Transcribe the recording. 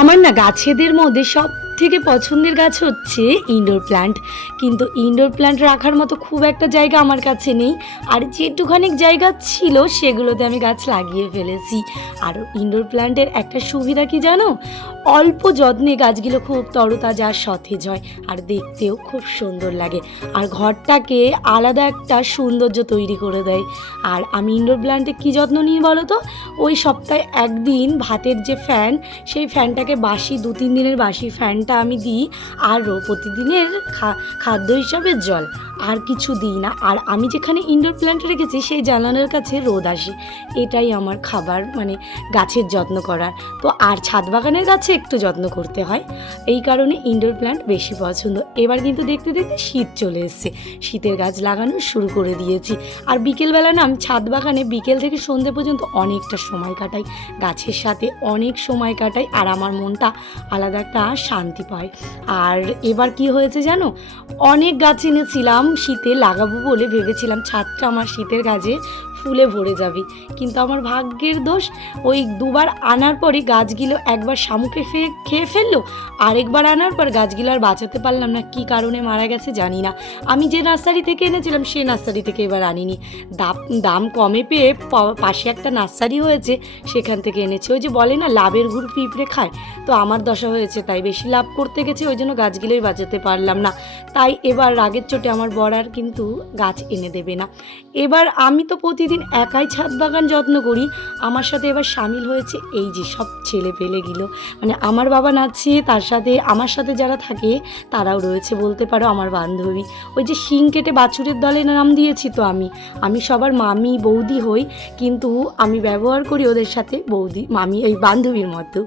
আমার না গাছেদের মধ্যে সব থেকে পছন্দের গাছ হচ্ছে ইনডোর প্ল্যান্ট। কিন্তু ইনডোর প্ল্যান্ট রাখার মতো খুব একটা জায়গা আমার কাছে নেই, আর যেটুখানি জায়গা ছিল সেগুলোতে আমি গাছ লাগিয়ে ফেলেছি। আর ইনডোর প্ল্যান্টের একটা সুবিধা কি জানো, অল্প যত্নে গাছগুলো খুব তরতাজা আর সতেজ হয়, আর দেখতেও খুব সুন্দর লাগে, আর ঘরটাকে আলাদা একটা সৌন্দর্য তৈরি করে দেয়। আর আমি ইনডোর প্ল্যান্টে কী যত্ন নিই বলো তো, ওই সপ্তাহে একদিন ভাতের যে ফ্যান, সেই ফ্যানটাকে বাসি 2-3 দিনের বাসি ফ্যানটা আমি দিই, আর প্রতিদিনের খাদ্য হিসাবে জল, আর কিছু দিই না। আর আমি যেখানে ইনডোর প্ল্যান্ট রেখেছি সেই জানালার কাছে রোদ আসে, এটাই আমার খাবার, মানে গাছের যত্ন করার। তো আর ছাদ বাগানের গাছে একটু যত্ন করতে হয়, এই কারণে ইনডোর প্ল্যান্ট বেশি পছন্দ। এবার কিন্তু দেখতে দেখতে শীত চলে এসছে, শীতের গাছ লাগানো শুরু করে দিয়েছি। আর বিকেলবেলা না আমি ছাদ বাগানে বিকেল থেকে সন্ধ্যে পর্যন্ত অনেকটা সময় কাটাই, গাছের সাথে অনেক সময় কাটাই, আর আমার মনটা আলাদা একটা শান্তি পায়। আর এবার কি হয়েছে জানো, অনেক গাছ এনেছিলাম শীতে লাগাবো বলে, ভেবেছিলাম ছাদটা আমার শীতের গাছে ফুলে ভরে যাবে, কিন্তু আমার ভাগ্যের দোষ, ওই 2বার আনার পরে গাছগুলো একবার শামুকে খেয়ে ফেললো, আরেকবার আনার পর গাছগুলো আর বাঁচাতে পারলাম না, কী কারণে মারা গেছে জানি না। আমি যে নার্সারি থেকে এনেছিলাম সেই নার্সারি থেকে এবার আনিনি, দাম কমে পেয়ে পাশে একটা নার্সারি হয়েছে সেখান থেকে এনেছি। ওই যে বলে না লাভের গুড় পিঁপড়ে খায়, তো আমার দশা হয়েছে, তাই বেশি লাভ করতে গেছে, ওই জন্য গাছগুলোই বাঁচাতে পারলাম না। তাই এবার রাগের চোটে আমার বর আর কিন্তু গাছ এনে দেবে না। এবার আমি তো প্রতিদিন একাই ছাদ বাগান যত্ন করি, আমার সাথে এবার সামিল হয়েছে এই যে সব ছেলে পেলেগুলো, মানে আমার বাবা নাচছে, তার সাথে আমার সাথে যারা থাকে তারাও রয়েছে, বলতে পারো আমার বান্ধবী। ওই যে শিং কেটে বাছুরের দলে নাম দিয়েছি তো আমি সবার মামি বৌদি হই, কিন্তু আমি ব্যবহার করি ওদের সাথে বৌদি মামি এই বান্ধবীর মতো।